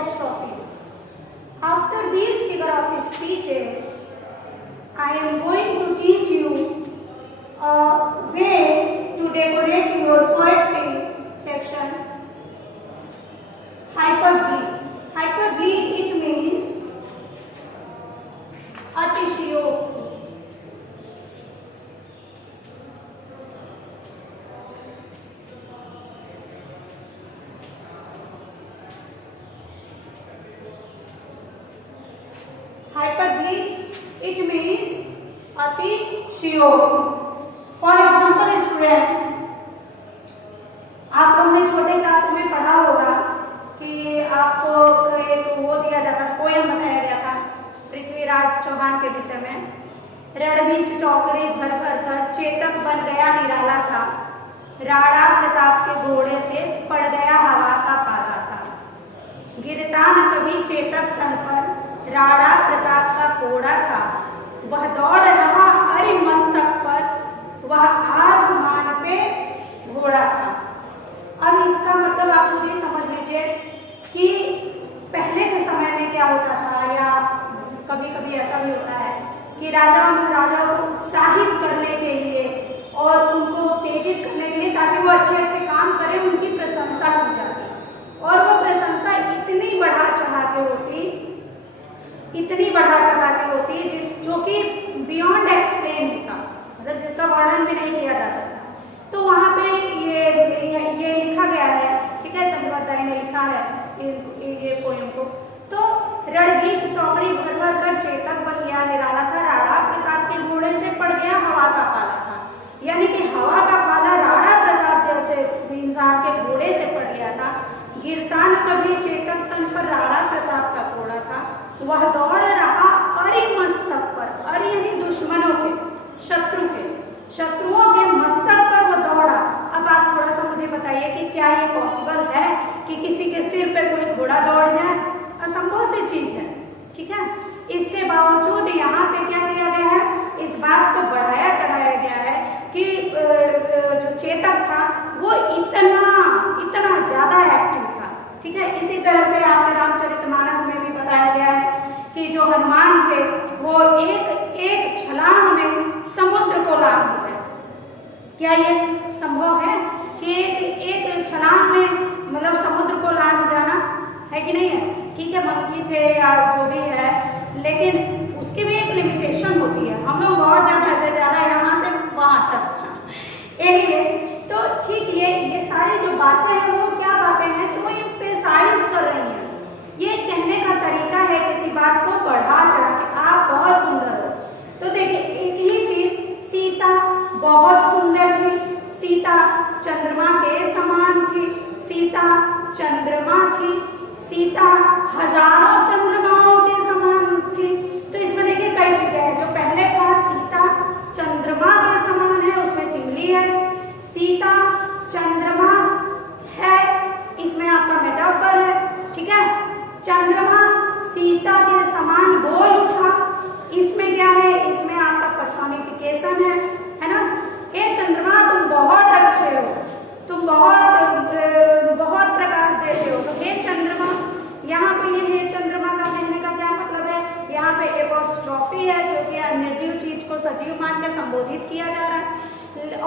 apostrophe. After these figure of speeches, I am going to teach you a way to decorate your poetry section. Hyperbole. Hyperbole, it means अतिशयोक्ति. Hyperbole, it means अतिशयोक्ति. For example, students, आप लोगों ने छोटे क्लासों में पढ़ा होगा कि आपको एक वो दिया जाता था, पोयम बताया गया था पृथ्वीराज चौहान के विषय में. रणबीच चौकड़ी भर भर कर चेतक बन गया निराला था, राणा प्रताप के घोड़े से पड़ गया हवा का पाला था. गिरता न कभी चेतक तन पर, राणा प्रताप का घोड़ा था, वह दौड़ रहा अरि मस्तक पर, वह आसमान पे घोड़ा था. अब इसका मतलब आप मुझे समझ लीजिए कि पहले के समय में क्या होता था, या कभी कभी ऐसा भी होता है कि राजा महाराजाओं को उत्साहित करने के लिए और उनको उत्तेजित करने के लिए, ताकि वो अच्छे अच्छे काम करें, उनकी प्रशंसा की जाती. और वो प्रशंसा इतनी बढ़ा चढ़ा के होती, इतनी बढ़ा चढ़ा के होती जो कि बियॉन्ड एक्सप्लेन होता, मतलब जिसका वर्णन भी नहीं किया जा सकता. तो वहाँ पे ये लिखा गया है, ठीक है, चंद्रवताई ने लिखा है ये पोयम को. तो रणबीच चौकड़ी भर भर कर चेतक बन गया निराला था, राणा प्रताप के घोड़े से पड़ गया हवा का पाला था. यानी कि हवा का पाला राणा प्रताप जैसे इंसान के घोड़े से पड़ गया था. गिरता न कभी चेतक तन पर, राणा प्रताप का घोड़ा था, वह दौड़ रहा अरि मस्तक पर. अरि यानी दुश्मनों के, शत्रुओं के मस्तक पर वो दौड़ा. अब आप थोड़ा सा मुझे बताइए कि क्या ये पॉसिबल है कि किसी के सिर पे कोई घोड़ा दौड़ जाए? असंभव सी चीज है, ठीक है. इसके बावजूद यहाँ पे क्या किया गया है, इस बात को बढ़ाया चढ़ाया गया है कि जो चेतक था वो इतना ज्यादा एक्टिव था, ठीक है. इसी तरह से आपके रामचरितमानस में भी बताया गया है कि जो हनुमान थे वो एक छलांग में समुद्र को लांघ गए. क्या ये संभव है कि एक छलांग में मतलब समुद्र को लांघ जाना, है कि नहीं है? ठीक है, मंकी थे या जो भी है, लेकिन उसकी भी एक लिमिटेशन होती है. हम लोग बहुत ज्यादा यहाँ से वहां तक. एनीवे, तो ठीक ये सारी जो बातें हैं वो क्या बातें हैं कि वो एम्फेसाइज कर रही हैं. ये कहने का तरीका है किसी बात को बढ़ा चढ़ा के, आप बहुत सुंदर हो. तो देखिए, एक ही चीज, सीता बहुत सुंदर थी, सीता चंद्रमा के समान थी, सीता चंद्रमा थी, सीता हजारों चंद्रमाओं के समान थी. तो इसमें देखिए कई चीजें हैं. जो पहले था सीता चंद्रमा के समान है, उसमें सिमली है. सीता चंद्रमा है, इसमें आपका मेटाफर है, ठीक है. चंद्रमा सीता के समान बोल उठा, इसमें क्या है, इसमें आपका पर्सोनिफिकेशन है ना. हे चंद्रमा, तुम बहुत अच्छे हो, तुम बहुत प्रकाश देते हो. तो हे चंद्रमा, यहाँ पे ये हे चंद्रमा का कहने का क्या मतलब है, यहाँ पे एपोस्ट्रोफी है क्योंकि निर्जीव चीज को सजीव मान के संबोधित किया जा रहा है.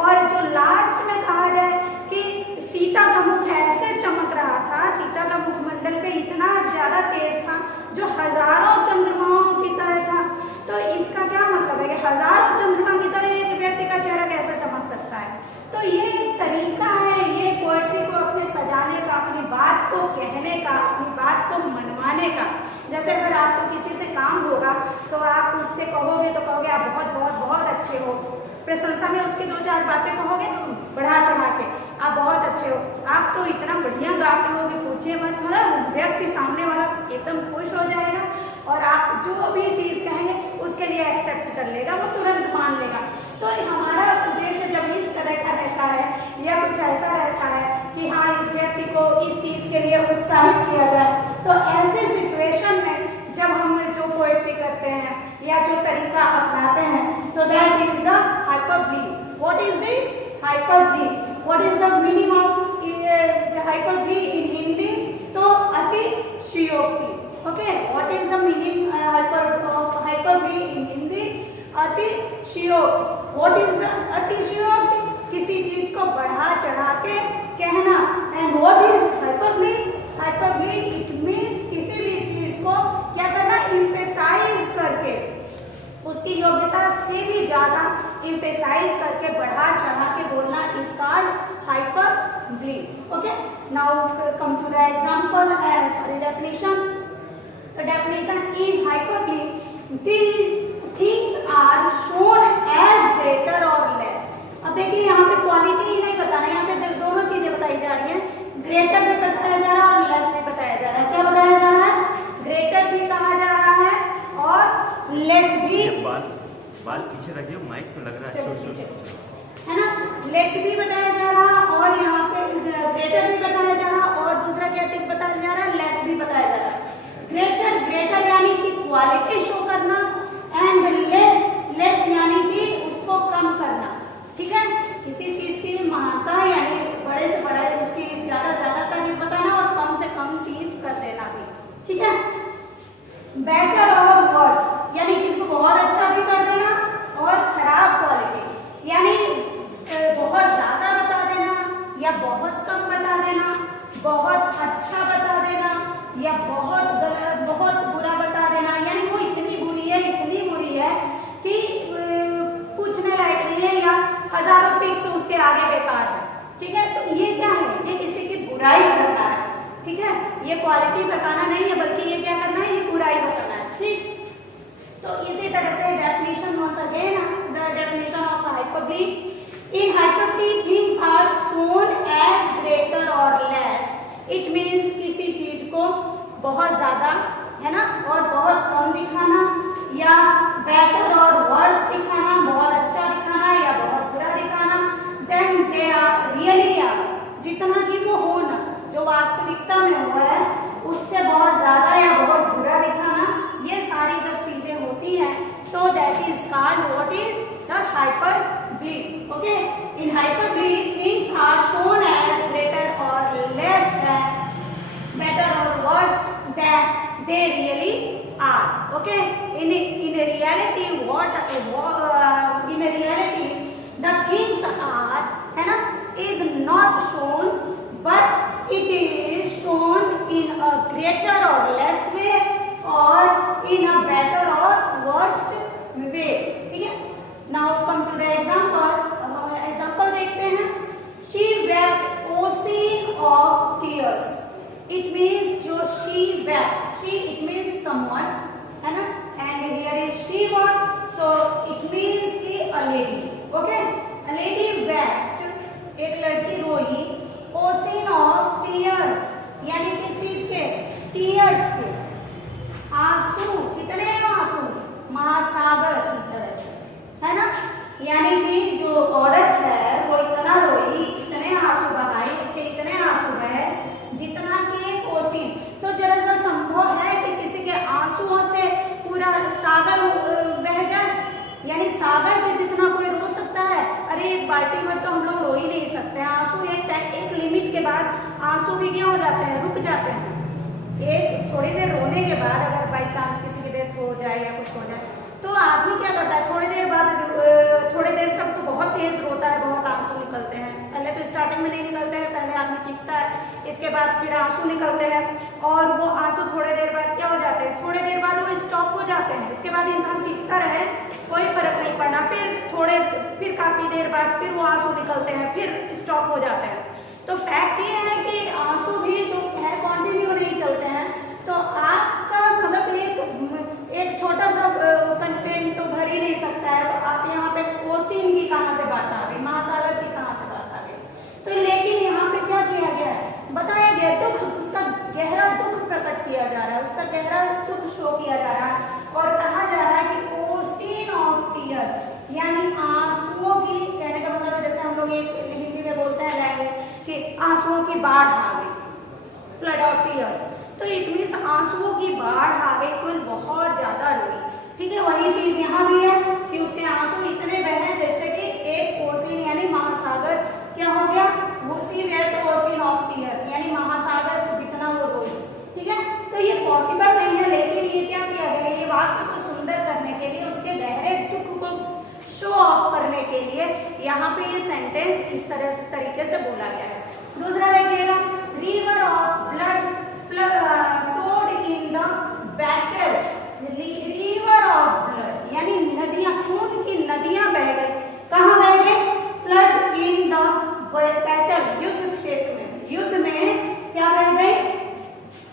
और जो लास्ट में कहा जाए कि सीता का मुख ऐसे चमक रहा था, सीता का मुखमंडल पे इतना ज्यादा तेज था जो हजारों चंद्रमाओं की तरह था. तो इसका क्या मतलब है कि हजारों चंद्रमा की तरह एक व्यक्ति का चेहरा कैसे चमक सकता है? तो ये एक तरीका है, ये पोएट्री को अपने सजाने का, अपनी बात को कहने का, अपनी बात को मनवाने का. जैसे अगर आपको किसी से काम होगा तो आप उससे कहोगे तो कहोगे आप बहुत बहुत बहुत अच्छे हो, प्रशंसा में उसकी 2-4 बातें कहोगे ना बढ़ा चढ़ा के, आप बहुत अच्छे हो, आप तो इतना बढ़िया गाते हो कि पूछिए मत. मतलब व्यक्ति सामने वाला एकदम खुश हो जाएगा और आप जो भी चीज़ कहेंगे उसके लिए एक्सेप्ट कर लेगा, वो तुरंत मान लेगा. तो हमारा उद्देश्य जब इस तरह का रहता है या कुछ ऐसा रहता है कि हाँ इस व्यक्ति को इस चीज़ के लिए उत्साहित किया जाए, तो ऐसे सिचुएशन में जब हम जो पोएट्री करते हैं या जो तरीका अपनाते हैं, तो that is the hyperbole. What is this? Hyperbole. What is the meaning of hyperbole in Hindi? तो अतिशयोक्ति. अतिशयोक्ति। Okay, what is the meaning hyperbole in Hindi? अतिशयोक्ति। व्हाट इज द अतिशयोक्ति? किसी चीज को बढ़ा चढ़ा के कहना। And what is hyperbole? Hyperbole it means किसी भी चीज को क्या करना? एम्फेसाइज करके, उसकी योग्यता से भी ज्यादा एम्फेसाइज करके बढ़ा चढ़ा के बोलना is called hyperbole. Okay, now come to the example, definition. The definition in hyperbole, these things are shown as greater or less. अब देखिए यहाँ पे क्वालिटी ही नहीं बताना, यहाँ पे दोनों चीजें बताई जा रही हैं, ग्रेटर भी बताया जा रहा है और लेस भी बताया जा रहा है। क्या बताया जा रहा है? ग्रेटर भी कहा जा रहा है और लेस भी। बाल पीछे रखिए, माइक पे लग रहा है ना। लेट भी बताया जा रहा और यहाँ पे ग्रेटर भी बताया जा रहा और दूसरा क्या चीज बताया जा रहा है? लेस भी बताया जा रहा है। ग्रेटर, ग्रेटर यानी कि क्वालिटी शो करना, एंड लेस यानी कि उसको कम करना। ठीक है, किसी चीज की महानता यानी बड़े से बड़ा उसकी ज्यादा तारीफ बताना और कम से कम चीज कर देना भी। ठीक है, बेटर और वर्स यानी किसी को बहुत अच्छा भी कर देना और खराब क्वालिटी यानी बहुत ज्यादा बता देना या बहुत कम बता देना, बहुत अच्छा बता देना या बहुत गलत, बहुत बुरा बता देना, यानी वो इतनी बुरी है कि पूछने लायक नहीं है या हजारों पिक्स उसके आगे बेकार है। ठीक है, तो ये क्या है? ये किसी की बुराई करना है। ठीक है, ये क्वालिटी बताना नहीं है बल्कि ये क्या करना है? ये बुराई बताना है। ठीक, तो इसी तरह से definition once again, the definition of hyperbole. In hyperbole things are shown as greater और लेस। इट मींस किसी चीज को बहुत ज्यादा, है ना, और बहुत कम दिखाना, या बेटर और वर्स दिखाना, बहुत अच्छा दिखाना या बहुत बुरा दिखाना। Then they are really are, जितना कि वो हो ना, जो वास्तविकता में हुआ है उससे बहुत ज्यादा या बहुत बुरा दिखाना, ये सारी जब चीजें होती हैं तो that is called what is the hyperbole. Okay, in hyperbole things are shown as greater और less than, better or worse than they really are. Okay, in reality the things are, है ना, is not shown but it is shown in a greater or less way or in a better or worst way. ठीक है, now come to the examples. Example देखते हैं। She wept ocean of tears. It means जो she wept, she it means someone, है ना, and here is she one, so it means कि a lady. Okay, a lady wept, एक लड़की रोई, ocean of tears यानी किस चीज के? tears के, आंसू। कितने आंसू? महासागर की तरह से, है ना, यानी कि जो औरत है वो इतना रोई, इतने आंसू बहाए, उसके इतने आंसू बहे जितना कि एक ओशिन। तो जरा सा संभव है कि किसी के आंसुओं से पूरा सागर बह जाए? यानी सागर के जितना कोई रो सकता है? अरे एक बाल्टी भर तो हम लोग रो ही नहीं सकते हैं। आंसू एक लिमिट के बाद आंसू भी क्या हो जाते हैं? रुक जाते हैं। एक थोड़ी देर रोने के बाद अगर बाई चांस किसी की डेथ हो जाए या कुछ हो जाए तो आदमी क्या करता है? थोड़ी देर बाद, थोड़ी देर तक तो बहुत तेज रोता है, बहुत आंसू निकलते हैं। पहले तो स्टार्टिंग में नहीं निकलते हैं, पहले आदमी चीखता है, इसके बाद फिर आंसू निकलते हैं और वो आंसू थोड़ी देर बाद क्या हो जाते हैं? थोड़ी देर बाद वो स्टॉप हो जाते हैं। इसके बाद इंसान चीखता रहे कोई फर्क नहीं पड़ना, फिर काफी देर बाद फिर वो आंसू निकलते हैं, फिर स्टॉप हो जाते हैं। तो फैक्ट ये है कि आंसू भी जो है कॉन्टिन्यू नहीं चलते हैं। तो आपका मतलब एक छोटा सा कंटेंट तो भर ही नहीं सकता है। तो आप यहाँ पे ओशिन की कहाँ से बात आ गई? महासागर की कहाँ से बात आ गई? तो लेकिन यहाँ पे क्या किया गया है? बताया गया दुख, उसका गहरा दुख प्रकट किया जा रहा है, उसका गहरा दुख शो किया जा रहा है और कहा जा रहा है कि ओशिन ऑफ टीयर्स यानी आंसुओं की, कहने का मतलब जैसे हम लोग एक हिंदी में बोलते हैं लैंग्वेज कि आंसुओं की बाढ़ आ गई, फ्लड ऑफ टीयर्स। तो इट मीन्स आंसुओं की बाढ़ आ गई, कोई बहुत ज्यादा रोई। ठीक है, वही चीज यहाँ भी है कि उसके आंसू इतने बहे जैसे कि एक ओशिन यानी महासागर क्या हो गया? ओशिन ऑफ टीयर्स यानी महासागर जितना वो रोई। ठीक है, तो ये पॉसिबल नहीं है, लेकिन ये क्या किया गया है, ये वाक्य को सुंदर करने के लिए, उसके गहरे दुख को शो ऑफ करने के लिए यहाँ पे ये सेंटेंस इस तरीके से बोला गया है। दूसरा देखिएगा, river of blood flowed in the battle. River of blood यानी नदियां, खून की नदियां बह गई। कहाँ बह गई? फ्लड इन द बैटल, युद्ध क्षेत्र में, युद्ध में क्या बह गई?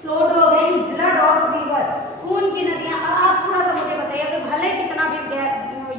फ्लोड हो गई ब्लड ऑफ रिवर, खून की नदियां। आप थोड़ा सा मुझे बताइए कि भले कितना भी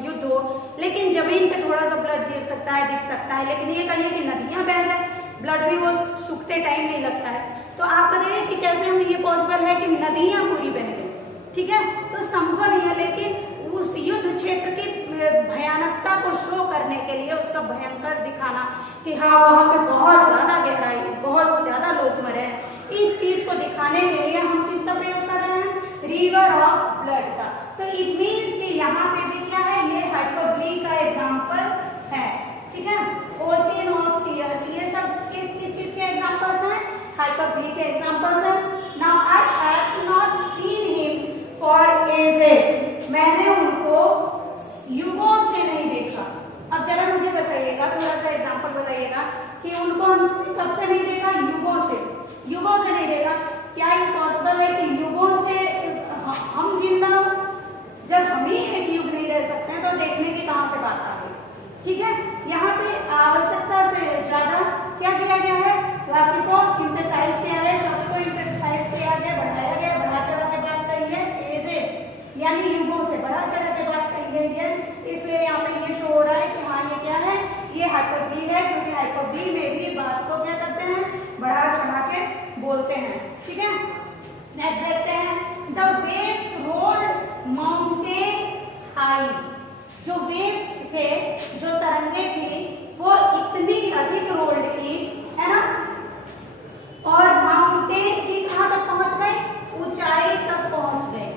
युद्ध हो, लेकिन जमीन पे थोड़ा सा ब्लड गिर सकता है, दिख सकता है, लेकिन ये कहिए कि नदियां बह जाए, ब्लड भी वो सूखते टाइम नहीं लगता है। तो आप बताइए कि कैसे हम ये पॉसिबल है कि नदियां पूरी बह गई, ठीक है? तो संभव नहीं है, लेकिन उस युद्ध क्षेत्र की भयानकता को शो करने के लिए, उसका भयंकर दिखाना कि हाँ वहाँ पे बहुत ज्यादा गहराई, बहुत ज्यादा लोग मरे हैं, इस चीज को दिखाने के लिए हम किसका प्रयोग कर रहे हैं? रिवर ऑफ ब्लड का। तो इट मीन्स कि यहाँ पे भी क्या है, ये हाइपरबोली का एग्जाम्पल है, ठीक है? ओशियन ऑफ टीयर्स, ये सब किस चीज के एग्जाम्पल्स हैं? हाइपरबोली के एग्जाम्पल्स हैं। Now I have not seen him for ages, मैंने उनको युगों से नहीं देखा। अब जरा मुझे बताइएगा, थोड़ा सा एग्जाम्पल बताइएगा कि उनको हम कब से नहीं देखा? युगों से, युगों से नहीं देखा। क्या ये पॉसिबल है कि युगों से हम जिंदा हो? जब हम ही एक युग नहीं रह सकते हैं तो देखने की कहां से बात आ गई, ठीक है? यहाँ पे आवश्यकता से ज्यादा क्या किया गया है? वाक्य को एम्फसाइज किया गया, शब्द को एम्फसाइज किया गया, बढ़ाया गया, बढ़ा चढ़ा के बात कही है, एजेस यानी युगों से बढ़ा चढ़ा के बात कही गई है। इसलिए यहाँ पे ये शो हो रहा है कि हाँ ये क्या है, ये हाइपरबोली है, क्योंकि हाइपरबोली में भी बात को क्या करते हैं? बढ़ा चढ़ा के बोलते हैं, ठीक है? नेक्स्ट देखते हैं, the waves rolled mountain high. जो वेव्स थे, जो तरंगे थी, वो इतनी अधिक रोल्ड की, है ना, और माउंटेन की कहाँ तक पहुंच गए? ऊंचाई तक पहुंच गए।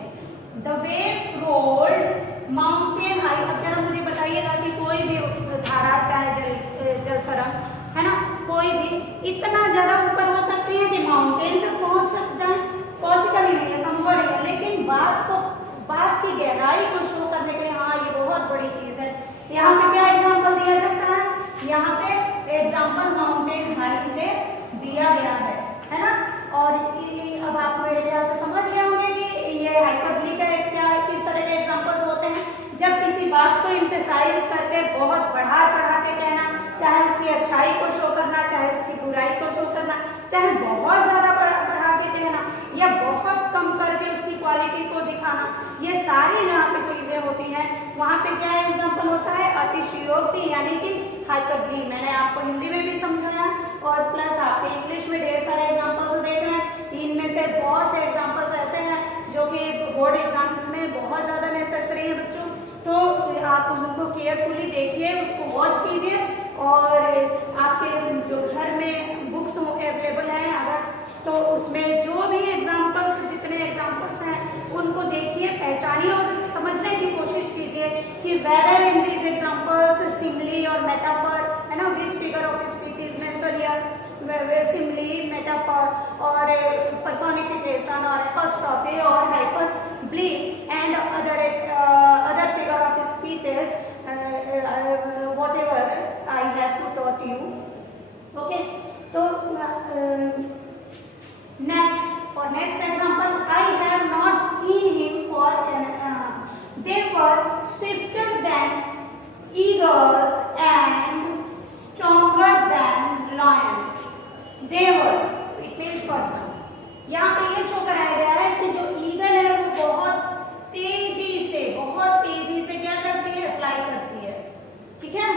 The waves rolled mountain high. अब जरा मुझे बताइएगा कि कोई भी धारा, चाहे जल तरंग, है ना, कोई भी इतना ज्यादा ऊपर हो सकती है कि माउंटेन तक पहुंच जाए? पॉसिबल ही नहीं है, संभव नहीं है। लेकिन बात की गहराई को शो करने के लिए हाँ ये बहुत बड़ी चीज है। यहाँ पे क्या एग्जांपल दिया जाता है? यहाँ पे एग्जांपल माउंटेन हाई से दिया गया है ना? और अब आप मेरे ख्याल से समझ गए होंगे कि ये हाइपरबोली का क्या, किस तरह के एग्जांपल्स होते हैं। जब किसी बात को एम्फसाइज करके बहुत बढ़ा चढ़ा के कहना, चाहे उसकी अच्छाई को शो करना, चाहे उसकी बुराई को शो करना, चाहे बहुत ज्यादा बढ़ा के कहना या बहुत कम करके उसकी क्वालिटी को दिखाना, ये सारी यहाँ पे चीजें होती हैं। वहाँ पे क्या एग्जाम्पल होता है? अतिशयोक्ति यानी कि हाइपरबोली। मैंने आपको हिंदी में भी समझाया और प्लस आपके इंग्लिश में ढेर सारे एग्जाम्पल्स देख रहे हैं। इनमें से बहुत से एग्जाम्पल्स ऐसे हैं जो कि बोर्ड एग्जाम्स में बहुत ज्यादा नेसेसरी है बच्चों, तो आप उनको केयरफुली देखिए, उसको वॉच कीजिए, और आपके जो घर में बुक्स अवेलेबल हैं अगर, तो उसमें जो भी एग्जाम्पल्स, जितने एग्जाम्पल्स हैं उनको देखिए, पहचानिए और समझने की कोशिश कीजिए कि whether in these examples simile और मेटाफर, है ना, which figure of speech is mention here, simile, metaphor और personification और apostrophe और hyperbole and other figure of speeches, whatever I have to taught you. Okay, so next example, I have not seen him for they were swifter than eagles and stronger than lions. They were, it means person. यहाँ पे ये show कराया गया है कि जो eagle है वो बहुत तेजी से क्या करती है? फ्लाई करती है, ठीक है?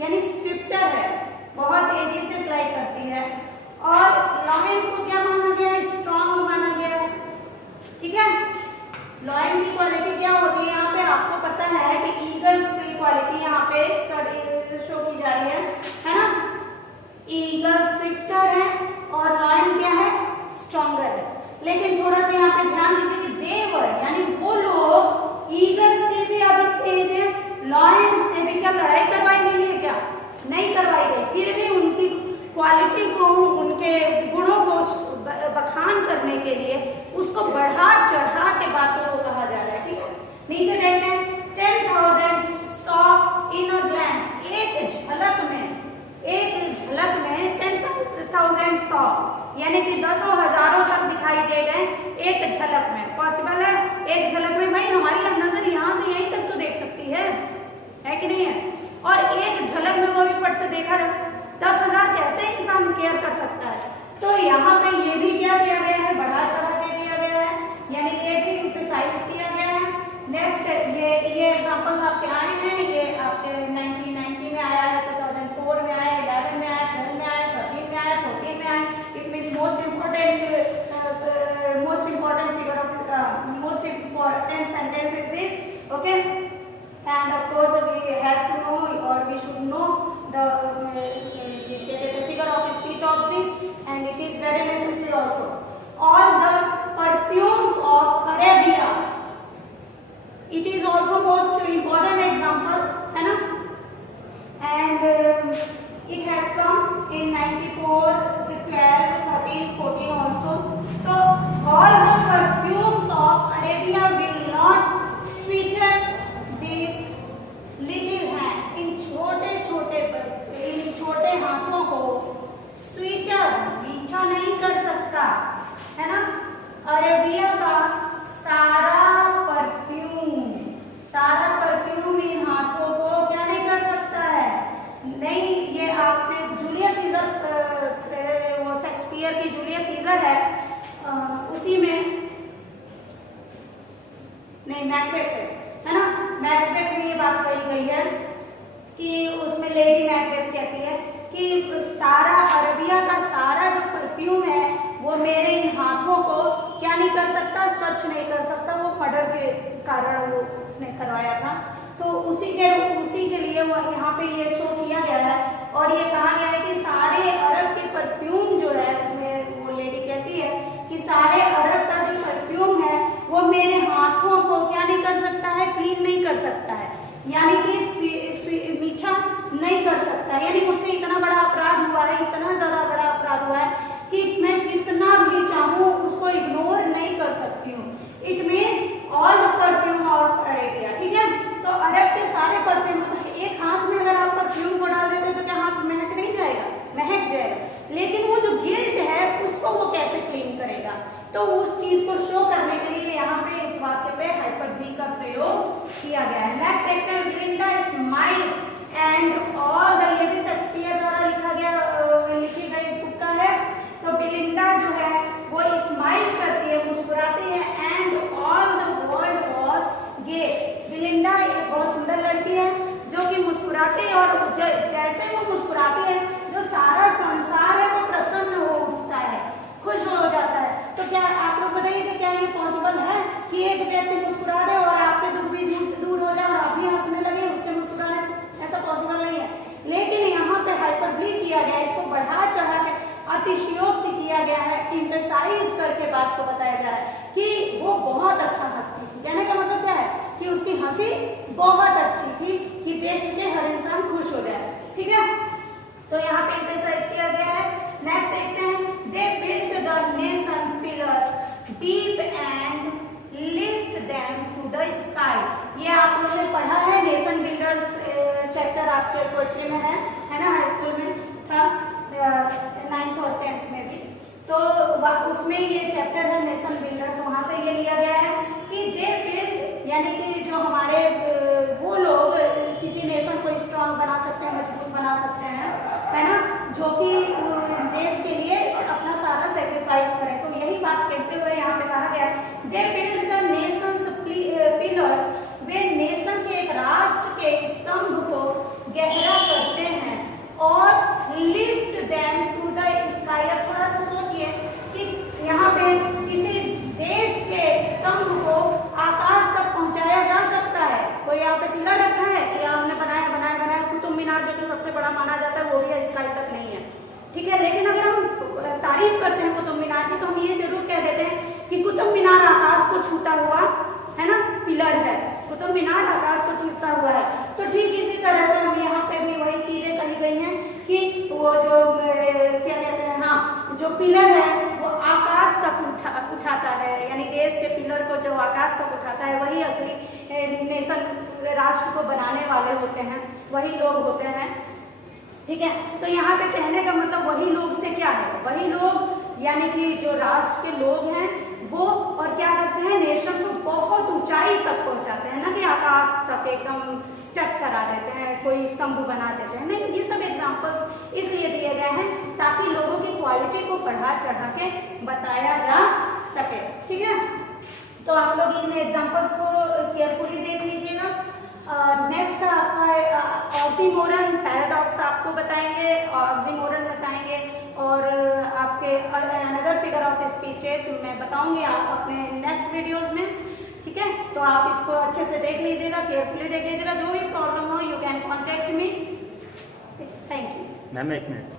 यानी स्विफ्टर है, बहुत तेजी से फ्लाई करती है। और लॉयन को क्या माना गया है? स्ट्रॉन्ग माना गया है, ठीक है? लॉयन की क्वालिटी क्या होती है यहाँ पे? आपको पता है कि ईगल की क्वालिटी यहाँ पे शो की जा रही है ना? ईगल स्विफ्टर है और लॉयन क्या है? स्ट्रॉन्गर है। लेकिन थोड़ा सा यहाँ पे ध्यान दीजिए कि देवर यानी वो लोग ईगल से भी अधिक तेज है, लॉयन से भी क्या लड़ाई करवाई गई है? क्या नहीं करवाई गई, फिर भी उनकी क्वालिटी को, उनके गुणों को बखान करने के लिए, उस उसको बढ़ा चढ़ा के बातों को कहा जा रहा है, ठीक है। नीचे देखते हैं 10,000 saw in a glance, एक झलक में 10,000 saw यानी कि दसों हजारों तक दिखाई दे गए एक झलक में। पॉसिबल है एक झलक में? भाई हमारी नजर यहाँ से यहीं तक तो देख सकती है कि नहीं है? और एक झलक में वो भी फट से देखा जाए 10,000 कैसे इंसान केयर कर सकता है? तो यहाँ पे ये भी क्या किया गया है, बढ़ा चढ़ा के किया गया है, यानी ये भी एम्फसाइज किया गया है। नेक्स्ट ये एग्जांपल्स आपके आए हैं, ये आपके 1990 में आया है, 2004 में आया, 11 में आया, 12 में आया, 13 में आया, 14 में आया। It means most important sentence is this, okay? And of course we have to know, or we should know the figure of speech of this, and it is very necessary also. All the perfumes of Arabia, it is also most important example, है ना? And it has come in 94, 12, 13, 14 also. So all the perfumes of Arabia will not sweeten this little hand. इन छोटे हाथों को sweater मीठा नहीं कर सकता, है ना? अरेबिया का सारा परफ्यूम इन हाथों को क्या नहीं कर सकता है? नहीं, ये आपने जूलियस सीजर, वो शेक्सपियर की जूलियस सीजर है, उसी में नहीं, मैकबेथ है ना? मैकबेथ में ये बात कही गई है कि उसमें लेडी मैकबेथ कहती है कि सारा अरबिया का सारा जो परफ्यूम है वो मेरे इन हाथों को क्या नहीं कर सकता, स्वच्छ नहीं कर सकता। वो मर्डर के कारण वो उसने करवाया था, तो उसी के लिए वो यहाँ पे ये शो किया गया है। और ये कहा गया है कि सारे अरब के परफ्यूम जो है, उसमें वो लेडी कहती है कि सारे अरब का जो परफ्यूम है वो मेरे हाथों को क्या नहीं कर सकता है, क्लीन नहीं कर सकता है, यानी कि मीठा नहीं कर सकता है। यानी मुझसे इतना बड़ा अपराध हुआ है, इतना ज्यादा बड़ा अपराध हुआ है कि मैं कितना भी चाहूँ उसको इग्नोर नहीं कर सकती हूँ। It means all the perfume of Arabia, ठीक है। तो अरब के सारे परफ्यूम, एक हाथ में अगर आप परफ्यूम को डाल देते तो क्या हाथ महक नहीं जाएगा? महक जाएगा, लेकिन वो जो गिल्ट है उसको वो कैसे क्लीन करेगा? तो उस चीज को शो करने के लिए यहाँ पे इस वाक्य पे हाइपरबोलिक का प्रयोग किया गया है। नेक्स्ट देखते हैं, बिलिंडा स्माइल एंड ऑल द, ये भी शेक्सपियर द्वारा लिखी गई तुक्का है। तो बिलिंडा जो है वो स्माइल करती है, मुस्कुराती है, and all the world was gay. Belinda एक बहुत सुंदर लड़की है जो कि मुस्कुराती है, और जैसे वो मुस्कुराती है जो सारा संसार है वो प्रसन्न हो उठता है, खुश हो जाता है। तो क्या आप लोग बताइए कि क्या ये पॉसिबल है कि एक व्यक्ति मुस्कुरा दे और आपके दुख भी दूर हो जाए और आप भी हंसने लगे उसके मुस्कुराने से? ऐसा पॉसिबल नहीं है। लेकिन यहाँ पे हाइपरबोलिक किया गया है, इसको बढ़ा चढ़ा के अतिशयोक्ति किया गया है, एम्फसाइज करके बात को बताया जा रहा है कि वो बहुत अच्छा हंसती थी। कहने का मतलब क्या है कि उसकी हंसी बहुत अच्छी थी कि देख के हर इंसान खुश हो गया, ठीक है। तो यहाँ पे एम्फसाइज किया गया है। नेक्स्ट देखते हैं, they built the nation pillar deep and lift them to the sky. ये आप लोगों ने पढ़ा है, नेशन बिल्डर्स चैप्टर आपके पोएट्री में है ना? हाई स्कूल में था, 9th और 10th में भी। तो उसमें ये चैप्टर है नेशन बिल्डर्स, वहाँ से ये लिया गया है कि दे बिल्ड, यानी कि जो हमारे वो लोग किसी नेशन को स्ट्रांग बना सकते हैं, मजबूत बना सकते हैं, है ना, जो कि देश के लिए अपना सारा सेक्रीफाइस करें। तो यही बात कहते हुए यहाँ पे कहा गया, they build the Nations pillars, way nation के, एक राष्ट्र के स्तंभ को गहरा करते हैं, और lift them to the sky. अब थोड़ा सा सोचिए कि यहाँ पे किसी देश के स्तंभ को आकाश तक पहुँचाया जा सकता है। कोई यहाँ पे पिलर रखा है कि हमने बनाया कुतुब मीनार जो कि सबसे बड़ा माना जाता है वो भी स्काई तक नहीं है, ठीक है। लेकिन अगर हम तारीफ करते हैं कुतुब मीनार की तो हम ये जरूर कह देते हैं कि कुतुब मीनार आकाश को छूता हुआ, है ना, पिलर है। कुतुब मीनार आकाश को छूता हुआ है। तो ठीक इसी तरह से हम यहाँ पे भी वही चीजें कही गई हैं कि वो जो क्या कहते हैं, हाँ, जो पिलर है वो आकाश तक उठा उठाता है, यानी देश के पिलर को जो आकाश तक उठाता है, वही असली नेशन, राष्ट्र को बनाने वाले होते हैं, वही लोग होते हैं। ठीक है, तो यहाँ पे कहने का मतलब वही लोग से क्या है, वही लोग यानी कि जो राष्ट्र के लोग हैं वो, और क्या करते हैं, नेशन को बहुत ऊंचाई तक पहुँचाते हैं, ना कि आकाश तक एकदम टच करा देते हैं, कोई स्तंभ बना देते हैं, नहीं। ये सब एग्जाम्पल्स इसलिए दिए गए हैं ताकि लोगों की क्वालिटी को बढ़ा चढ़ा के बताया जा सके। ठीक है, तो आप लोग इन एग्जाम्पल्स को केयरफुली देख लीजिएगा। नेक्स्ट आपका ऑक्सीमोरन पैराडॉक्स आपको बताएंगे, ऑक्सीमोरन बताएंगे, और आपके अनदर फिगर ऑफ स्पीचेस मैं बताऊंगी आप अपने नेक्स्ट वीडियोस में। ठीक है, तो आप इसको अच्छे से देख लीजिएगा, केयरफुली देख लीजिएगा। जो भी प्रॉब्लम हो you can contact me. Thank you. Ma'am एक मिनट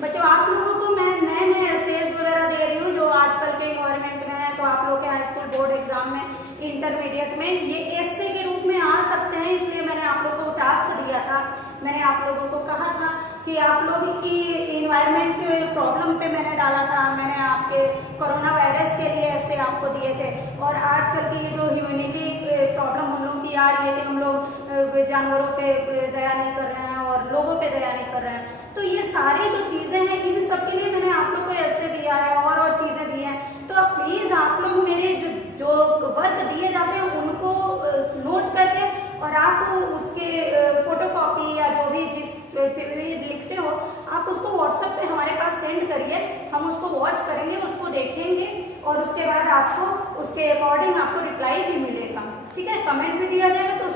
बच्चों, आप लोगों को मैं नए नए एसेज वगैरह दे रही हूँ जो आजकल के इन्वायरमेंट में है, तो आप लोग के हाई स्कूल बोर्ड एग्जाम में, इंटरमीडिएट में ये एसे के रूप में आ सकते हैं, इसलिए मैंने आप लोगों को टास्क दिया था। मैंने आप लोगों को कहा था कि आप लोगों की इन्वायरमेंट प्रॉब्लम पे मैंने डाला था, मैंने आपके कोरोना वायरस के लिए ऐसे आपको दिए थे, और आजकल की ये जो ह्यूमैनिटी प्रॉब्लम हम लोग की आ रही है कि हम लोग जानवरों पे दया नहीं कर रहे हैं और लोगों पे दया नहीं कर रहे हैं, तो ये सारी जो चीज़ें हैं इन सब के लिए मैंने आप लोग को ऐसे दिया है और चीज़ें दी हैं। तो प्लीज़ आप लोग मेरे जो वर्क दिए जाते हैं उनको नोट करके, और आप उसके फोटोकॉपी या जो भी जिस लिखते हो आप उसको व्हाट्सएप पे हमारे पास सेंड करिए, हम उसको वॉच करेंगे, उसको देखेंगे, और उसके बाद आपको उसके अकॉर्डिंग आपको रिप्लाई भी मिलेगा। ठीक है, कमेंट भी दिया जाएगा, तो